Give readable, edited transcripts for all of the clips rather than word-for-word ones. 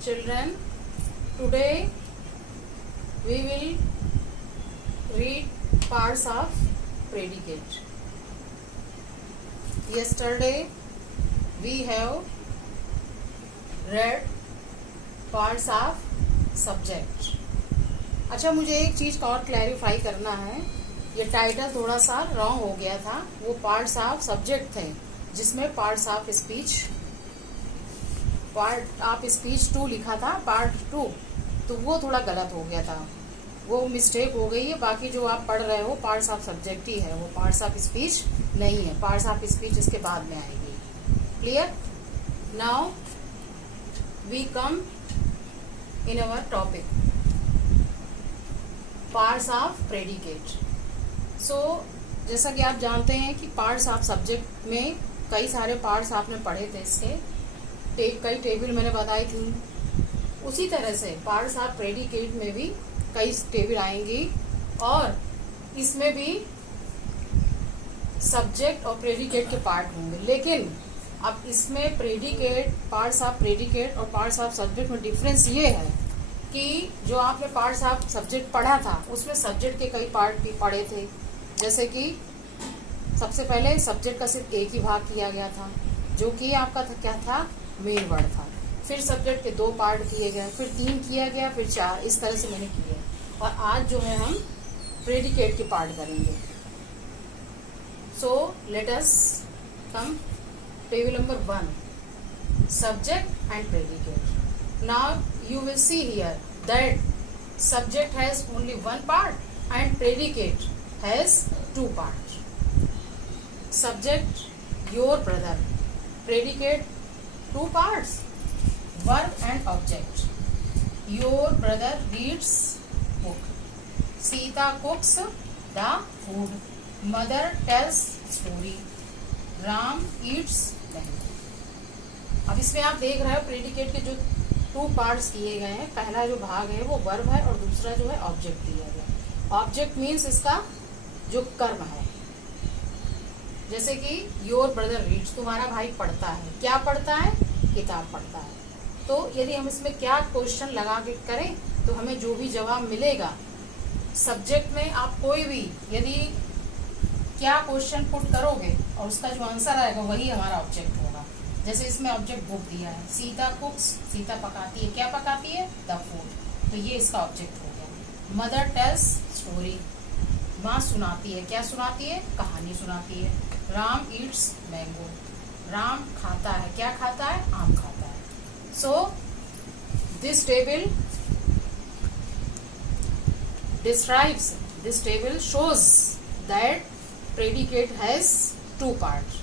Children, today we will read parts of predicate. Yesterday we have read parts of subject. अच्छा, मुझे एक चीज़ का और क्लैरिफाई करना है. ये टाइटल थोड़ा सा रॉन्ग हो गया था. वो पार्ट्स ऑफ सब्जेक्ट थे जिसमें parts of speech, part of speech 2 लिखा था, पार्ट 2, तो वो थोड़ा गलत हो गया था. वो मिस्टेक हो गई है. बाकी जो आप पढ़ रहे हो पार्ट्स ऑफ सब्जेक्ट ही है, वो पार्ट्स ऑफ स्पीच नहीं है. पार्ट्स ऑफ स्पीच इसके बाद में आएगी. Clear? Now we come in our topic, parts of predicate. So जैसा कि आप जानते हैं कि पार्ट्स ऑफ सब्जेक्ट में कई सारे पार्ट्स आपने पढ़े थे. इसके कई टेबल मैंने बताई थी. उसी तरह से पार्ट्स ऑफ प्रेडिकेट में भी कई टेबल आएंगी और इसमें भी सब्जेक्ट और प्रेडिकेट के पार्ट होंगे. लेकिन अब इसमें प्रेडिकेट, पार्ट्स ऑफ प्रेडिकेट और पार्ट्स ऑफ सब्जेक्ट में डिफरेंस ये है कि जो आपने पार्ट्स ऑफ सब्जेक्ट पढ़ा था उसमें सब्जेक्ट के कई पार्ट भी पढ़े थे. जैसे कि सबसे पहले सब्जेक्ट का सिर्फ एक ही भाग किया गया था, जो कि आपका क्या था, मेन वर्ड था. फिर सब्जेक्ट के 2 पार्ट किए गए, फिर 3 किया गया, फिर 4. इस तरह से मैंने किए. और आज जो है हम प्रेडिकेट के पार्ट करेंगे. So let us cum table number 1, subject and predicate. Now you will see here that subject has only 1 part and predicate has 2 parts. Subject, your brother. Predicate, 2 parts, verb and object. Your brother reads book. Sita cooks the food. Mother tells story. Ram eats mango. अब इसमें आप देख रहे हो predicate के जो 2 parts किए गए हैं. पहला जो भाग है वो वर्ब है और दूसरा जो है ऑब्जेक्ट दिया गया. ऑब्जेक्ट मीन्स इसका जो कर्म है. जैसे कि योर ब्रदर रीड्स, तुम्हारा भाई पढ़ता है. क्या पढ़ता है? किताब पढ़ता है. तो यदि हम इसमें क्या क्वेश्चन लगा के करें तो हमें जो भी जवाब मिलेगा सब्जेक्ट में, आप कोई भी यदि क्या क्वेश्चन पुट करोगे और उसका जो आंसर आएगा वही हमारा ऑब्जेक्ट होगा. जैसे इसमें ऑब्जेक्ट बुक दिया है. सीता कुक्स, सीता पकाती है. क्या पकाती है? The food. तो ये इसका ऑब्जेक्ट हो गया. मदर टेल्स स्टोरी, माँ सुनाती है. क्या सुनाती है? कहानी सुनाती है. राम ईट्स मैंगो, राम खाता है. क्या खाता है? आम खाता है. So this table describes, this table shows that predicate has 2 parts.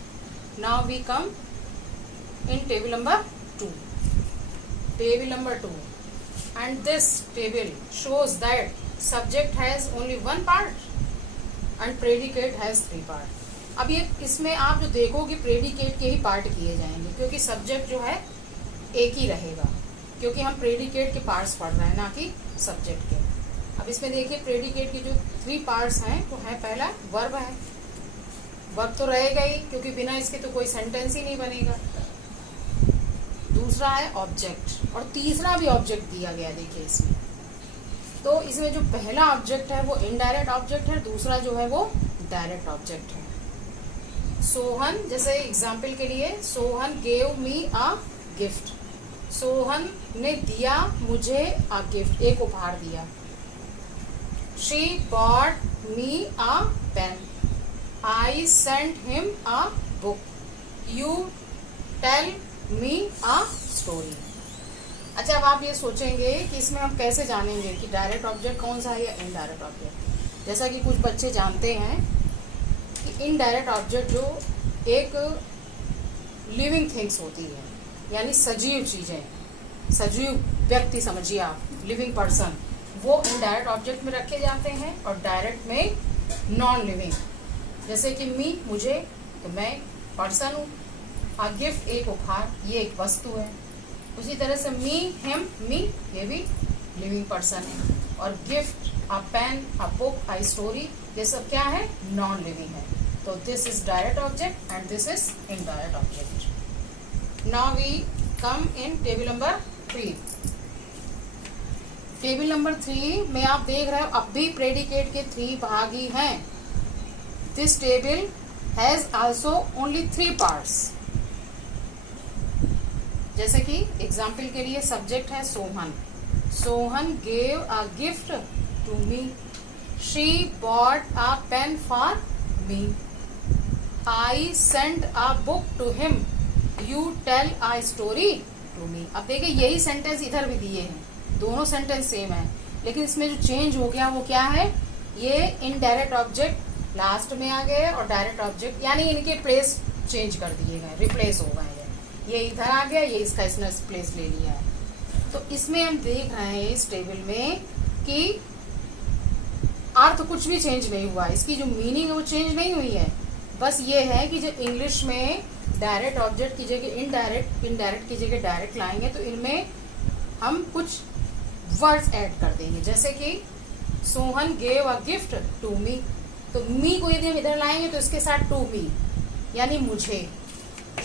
Now we come in table number 2. Table number 2, and this table shows that subject has only 1 part and predicate has 3 part. अब ये इसमें आप जो देखोगे predicate के ही part किए जाएंगे क्योंकि सब्जेक्ट जो है एक ही रहेगा, क्योंकि हम प्रेडिकेट के पार्ट्स पढ़ रहे हैं ना कि सब्जेक्ट के. अब इसमें देखिए प्रेडिकेट की जो 3 पार्ट्स हैं वो है, पहला वर्ब है. वर्ब तो रहेगा ही क्योंकि बिना इसके तो कोई सेंटेंस ही नहीं बनेगा. दूसरा है ऑब्जेक्ट और तीसरा भी ऑब्जेक्ट दिया गया. देखिए इसमें तो इसमें जो पहला ऑब्जेक्ट है वो इनडायरेक्ट ऑब्जेक्ट है, दूसरा जो है वो डायरेक्ट ऑब्जेक्ट है. सोहन, जैसे एग्जाम्पल के लिए, Sohan gave me a gift. Sohan ने दिया मुझे अ गिफ्ट, एक उपहार दिया. She bought me a pen. I sent him a book. You tell me a story. अच्छा, अब आप ये सोचेंगे कि इसमें हम कैसे जानेंगे कि डायरेक्ट ऑब्जेक्ट कौन सा है या इनडायरेक्ट ऑब्जेक्ट. जैसा कि कुछ बच्चे जानते हैं कि इनडायरेक्ट ऑब्जेक्ट जो एक लिविंग थिंग्स होती है, यानी सजीव चीज़ें, सजीव व्यक्ति समझिए आप, लिविंग पर्सन, वो इनडायरेक्ट ऑब्जेक्ट में रखे जाते हैं और डायरेक्ट में नॉन लिविंग. जैसे कि मी, मुझे, तो मैं पर्सन हूँ. अ गिफ्ट, एक उपहार, ये एक वस्तु है. उसी तरह से मी, हिम, मी, ये भी लिविंग पर्सन है. और gift, a pen, a book, a story, ये सब क्या है? नॉन लिविंग है. तो this is direct object and this is indirect object. Now we come in table number 3. Table number 3 में आप देख रहे हो अब भी प्रेडिकेट के 3 भाग ही हैं. This table has also only 3 parts. जैसे कि एग्जाम्पल के लिए सब्जेक्ट है Sohan. Sohan gave a gift to me. She bought a pen for me. I sent a book to him. You tell a story to me. अब देखिए यही sentence इधर भी दिए हैं, दोनों सेंटेंस सेम है, लेकिन इसमें जो चेंज हो गया वो क्या है, ये इनडायरेक्ट ऑब्जेक्ट लास्ट में आ गए और डायरेक्ट ऑब्जेक्ट यानी इनके प्लेस चेंज कर दिए गए, रिप्लेस हो गए. ये इधर आ गया, ये इसका इसने प्लेस ले लिया है. तो इसमें हम देख रहे हैं इस टेबल में कि अर्थ कुछ भी चेंज नहीं हुआ, इसकी जो मीनिंग है वो चेंज नहीं हुई है. बस ये है कि जो इंग्लिश में डायरेक्ट ऑब्जेक्ट की जगह इनडायरेक्ट, इनडायरेक्ट की जगह डायरेक्ट लाएंगे तो इनमें हम कुछ वर्ड्स ऐड कर देंगे. जैसे कि Sohan gave a gift to me, तो मी को यदि हम इधर लाएंगे तो इसके साथ टू मी यानी मुझे.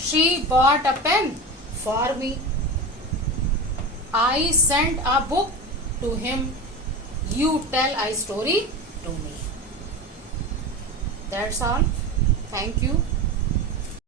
She bought a pen for me. I sent a book to him. You tell a story to me. That's all. Thank you.